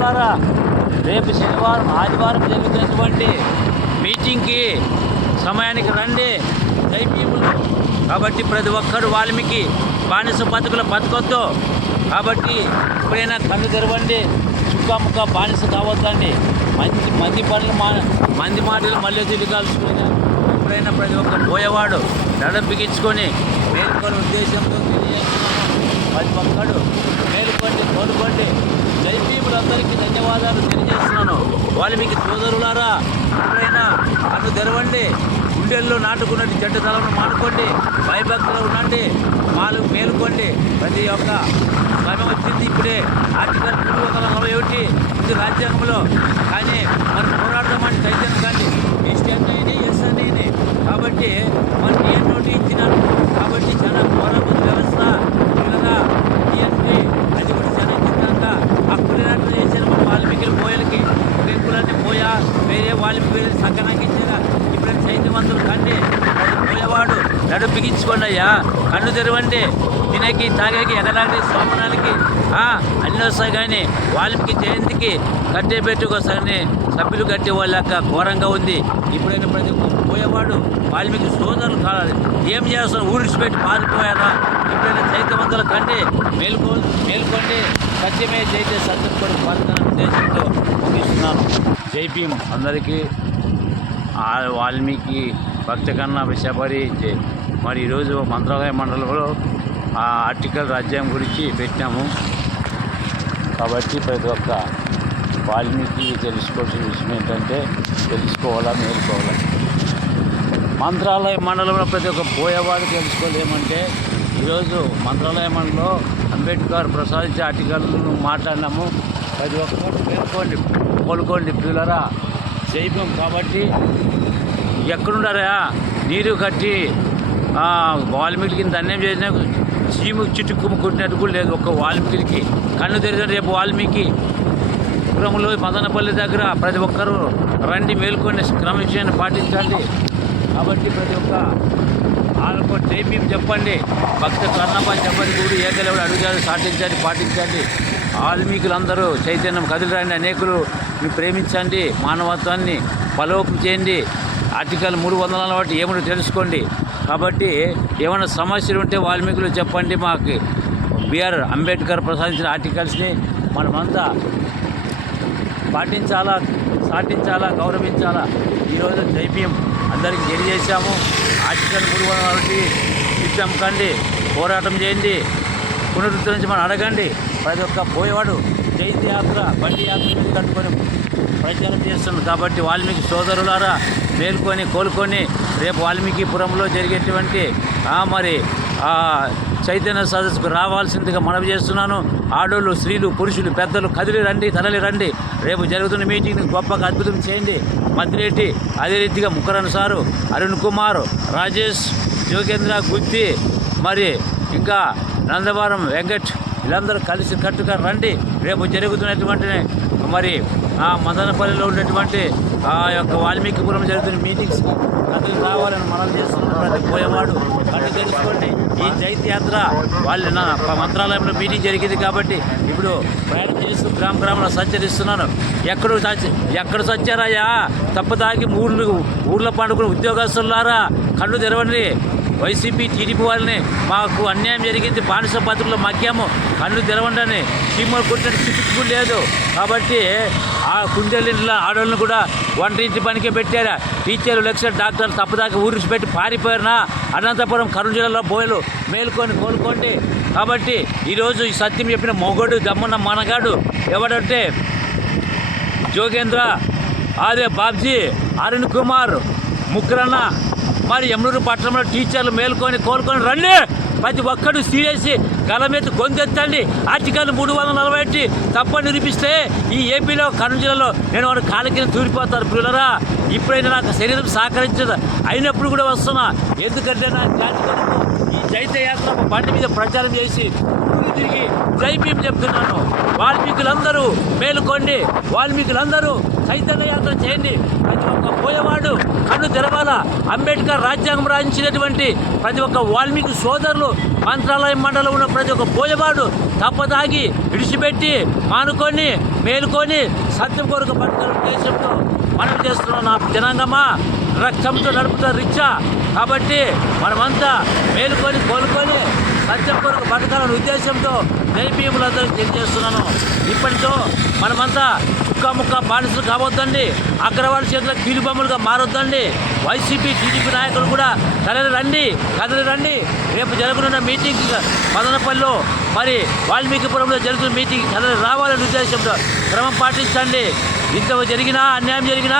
సోదరులారా, రేపు శనివారం ఆదివారం జరుగుతున్నటువంటి మీటింగ్కి సమయానికి రండి జైపీములు. కాబట్టి ప్రతి ఒక్కరు వాల్మీకి బానిస బతుకుల బతకొద్దు. కాబట్టి ఎప్పుడైనా కళ్ళు తెరవండి, చుక్కముక్క బానిస కావద్దండి. మంది పనులు మంది మాటలు మళ్ళీ తిరగాల్సుకుని ఎప్పుడైనా ప్రతి ఒక్క పోయేవాడు నడం బిగించుకొని మేలుకొని ఉద్దేశంతో తెలియజేస్తున్నాను. ప్రతి ఒక్కడు మేలుకోండి, కోలుకోండి. జైపీములందరికీ ధన్యవాదాలు తెలియజేస్తున్నాను. వాల్మీకి సోదరులారా, ఎప్పుడైనా కళ్ళు తెరవండి, గుండెల్లో నాటుకున్నట్టు చెడ్డతలను మానుకోండి, భయభక్తులు ఉండండి, మేలుకోండి. ప్రతి ఒక్క సమయం వచ్చింది. ఇప్పుడే ఆర్టికల్ 341 ఇది రాజ్యాంగంలో. కానీ మనం పోరాడదామని చైతన్యం కానీ ఎస్టీ ఎస్ అని కాబట్టి మనకి ఏ నోటి ఇచ్చినారు. కాబట్టి చాలా పోరాట వ్యవస్థ పిల్లగా ఏంటి అది కూడా చాలా చిత్రంగా హక్కులేనట్లు చేశారు. మన వాల్మీకి పోయలకి కులాన్ని పోయా వేరే వాల్మీకి సంకనాకి ఇచ్చారా. ఇప్పుడు చైతన్యవంతులు కండి పోయేవాడు నడు బిగించుకోండి అయ్యా, కన్ను తెరవండి. తినకి తాగేకి ఎగరాలి సోమనాలకి అన్నీ వస్తాయి. కానీ వాల్మీకి జయంతికి కట్టే పెట్టుకోసారి సభ్యులు కట్టే వాళ్ళక ఘోరంగా ఉంది. ఇప్పుడైనా ప్రతి పోయేవాడు వాల్మీకి సోదరులు కావాలి. ఏం చేస్తాను ఊరిడిచిపెట్టి పారిపోయారా. ఇప్పుడైనా చైతన్యవంతుల కంటే మేల్కొండి. సత్యమే చైతే సత్యం కూడా పడుతున్న ఉద్దేశంతో ముగిస్తున్నాను. జై భీమ్ అందరికీ. వాల్మీకి భక్త కన్నా విషపరి మరి ఈరోజు మంత్రాలయ మండలంలో ఆ ఆర్టికల్ రాజ్యాంగం గురించి పెట్టాము. కాబట్టి ప్రతి ఒక్క వాల్మీకి తెలుసుకోవాల్సిన విషయం ఏంటంటే తెలుసుకోవాలా, మేలుకోవాలా. మంత్రాలయ మండలంలో ప్రతి ఒక్క పోయేవాడు తెలుసుకోలేమంటే ఈరోజు మంత్రాలయ మండలంలో అంబేద్కర్ ప్రసాదించే ఆర్టికల్ను మాట్లాడినాము. ప్రతి ఒక్కరు మేలుకోండి, కోలుకోండి పిల్లరా. జైభం. కాబట్టి ఎక్కడుండారా నీరు కట్టి వాల్మీకి ధన్యం చేసిన చీము చిట్టుకుమ్ము కొట్టినట్టు కూడా లేదు. ఒక వాల్మీకి కన్ను తెరిచిన రేపు వాల్మీకి పురంలో మదనపల్లి దగ్గర ప్రతి ఒక్కరూ రండి, మేల్కొని క్రమశిక్షణ పాటించండి. కాబట్టి ప్రతి ఒక్క వాళ్ళకు జైభీం చెప్పండి, భక్త కర్ణపని చెప్పండి, గుడి ఏకలవుడు అడుగుజాలు సాటించండి, పాటించండి. వాల్మీకులందరూ చైతన్యం కదిలిరండి, అనేకులు ప్రేమించండి, మానవత్వాన్ని బలోపం చేయండి. ఆర్టికల్ 340 ఏమిటో తెలుసుకోండి. కాబట్టి ఏమైనా సమస్యలు ఉంటే వాల్మీకులు చెప్పండి. మాకు బిఆర్ అంబేద్కర్ ప్రసాదించిన ఆర్టికల్స్ని మనమంతా పాటించాలా, సాటించాలా, గౌరవించాలా. ఈరోజు జైభీం అందరికీ తెలియజేశాము. ఆర్టికల్ 340 ఇచ్చాం కండి, పోరాటం చేయండి, పునరుద్ధరణ నుంచి మనం అడగండి. ప్రతి ఒక్క పోయేవాడు జైత్య యాత్ర బండి యాత్ర మీద కట్టుకొని ప్రచారం చేస్తున్నాం. కాబట్టి వాల్మీకి సోదరులారా, మేల్కొని కోలుకొని రేపు వాల్మీకిపురంలో జరిగేటువంటి మరి చైతన్య సదస్సుకు రావాల్సిందిగా మనవి చేస్తున్నాను. ఆడోళ్ళు, స్త్రీలు, పురుషులు, పెద్దలు కదిలి రండి, తరలి రండి. రేపు జరుగుతున్న మీటింగ్ని గొప్పగా అద్భుతం చేయండి. మద్దిరెడ్డి, అదే రీతిగా ముఖరన్ సారు, అరుణ్ కుమార్, రాజేష్, జోగేంద్ర, గుత్తి, మరి ఇంకా నందవరం వెంకట్, వీళ్ళందరూ కలిసి కట్టుగా రండి. రేపు జరుగుతున్నటువంటి మరి మదనపల్లిలో ఉన్నటువంటి ఆ యొక్క వాల్మీకిపురం జరుగుతున్న మీటింగ్స్ కథలు రావాలని మనం చేస్తున్నాం. ప్రతి పోయేవాడు కళ్ళు తెలుసుకోండి. ఈ చైత్యాత్ర వాళ్ళు మంత్రాలయంలో మీటింగ్ జరిగింది కాబట్టి ఇప్పుడు ప్రయాణం చేస్తూ గ్రామంలో సంచరిస్తున్నాను. ఎక్కడ సచ్చారయ్యా తప్పదాగి ఊర్లో పండుగ ఉద్యోగస్తులారా, కళ్ళు తెరవండి. వైసీపీ టీడీపీ వాళ్ళని మాకు అన్యాయం జరిగింది, బానిస బతుకుల్లో మగ్గాము, కళ్ళు తెరవండి. చీమలు కొట్టినట్టు చిట్టుకు లేదు. కాబట్టి ఆ కుందేళ్ళ ఆడవాళ్ళని కూడా వంటింటి పనికే పెట్టారా. టీచర్లు, లెక్చర్, డాక్టర్లు తప్పదాకా ఊరికి పెట్టి పారిపోయారా. అనంతపురం, కర్నూలు జిల్లాలో బోయలు మేలుకొని కోలుకోండి. కాబట్టి ఈరోజు ఈ సత్యం చెప్పిన మొగడు దమ్మున్న మనగాడు ఎవడంటే జోగేంద్ర, ఆర్య, బాబ్జీ, అరుణ్ కుమార్, ముగ్గురన్న. మరి ఎమ్నూరు పట్టణంలో టీచర్లు మేలుకొని కోలుకొని రండి. ప్రతి ఒక్కడు సీరియస్ గలమెత్తి గొంతెత్తండి. ఆర్టికల్ 341 తప్పని నిరూపిస్తే ఈ ఏపీలో కర్నూలు జిల్లాలో నేను వాడు కాళ్ళ కింద తూరిపోతారు పిల్లరా. ఇప్పుడైనా నాకు శరీరం సహకరించదు, అయినప్పుడు కూడా వస్తున్నా. ఎందుకంటే నాకు ఈ చైత్యయాత్ర బండి మీద ప్రచారం చేసి ఊరికి తిరిగి జై భీమ్ చెప్తున్నాను. వాల్మీకులందరూ మేలుకోండి, వాల్మీకులందరూ చైతన్య యాత్ర చేయండి. ప్రతి ఒక్క పోయేవాడు కన్ను తెరవాల. అంబేద్కర్ రాజ్యాంగం రాయించినటువంటి ప్రతి ఒక్క వాల్మీకి సోదరులు మంత్రాలయం మండలం ఉన్న ప్రతి ఒక్క పోయేవాడు తప్పదాగి విడిచిపెట్టి మానుకొని మేలుకొని సత్యం కొరకు బతకాల ఉద్దేశంతో మనం చేస్తున్నాం. నా జనాంగమా, రక్తంతో నడుపుతారు రిచ్చా. కాబట్టి మనమంతా మేలుకొని కోలుకొని సత్యం కొరకు బతకాలనే ఉద్దేశంతో జై భీములందరికీ తెలియజేస్తున్నాను. ఇప్పటితో మనమంతా ముక్క బానిసలు కావద్దండి, అగ్రవాళ్ళ చేతుల కీలుబొమ్మలుగా మారొద్దండి. వైసీపీ టీడీపీ నాయకులు కూడా కదలి రండి. రేపు జరగనున్న మీటింగ్ మదనపల్లిలో మరి వాల్మీకిపురంలో జరుగుతున్న మీటింగ్ కదలి రావాలనే ఉద్దేశంతో క్రమం పాటించండి. ఇంత జరిగినా అన్యాయం జరిగినా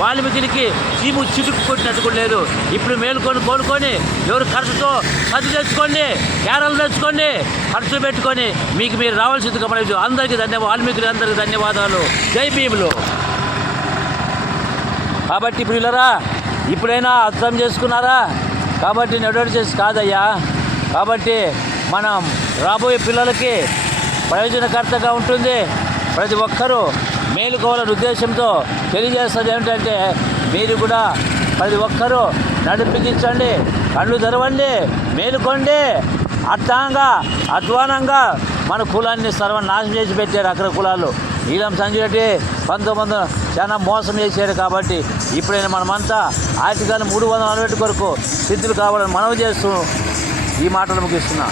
వాల్మీకి చీము చిటుకు కొట్టినట్టు కూడా లేదు. ఇప్పుడు మేలుకొని కోలుకొని ఎవరు ఖర్చుతో ఖర్చు తెచ్చుకోండి, కేరళ తెచ్చుకోండి, ఖర్చు పెట్టుకొని మీకు మీరు రావాల్సింది గమనించు. అందరికీ వాల్మీకి అందరికీ ధన్యవాదాలు. జై భీములు. కాబట్టి ప్రియులరా, ఇప్పుడైనా అర్థం చేసుకున్నారా? కాబట్టి నెడోడు చేసి కాదయ్యా. కాబట్టి మనం రాబోయే పిల్లలకి ప్రయోజనకర్తగా ఉంటుంది. ప్రతి ఒక్కరూ మేలుకోవాలనే ఉద్దేశంతో తెలియజేస్తుంది. ఏమిటంటే మీరు కూడా ప్రతి ఒక్కరూ నడిపించండి, కళ్ళు తెరవండి, మేలుకోండి. అధ్వానంగా మన కులాన్ని సర్వనాశనం చేసి పెట్టారు అగ్ర కులాలు. ఈలం సంజయ్ రెడ్డి 19 చాలా మోసం చేశారు. కాబట్టి ఇప్పుడైనా మనమంతా ఆర్టికల్ 340 కొరకు సిద్ధులు కావాలని మనవి చేస్తూ ఈ మాటలు ముగిస్తున్నా.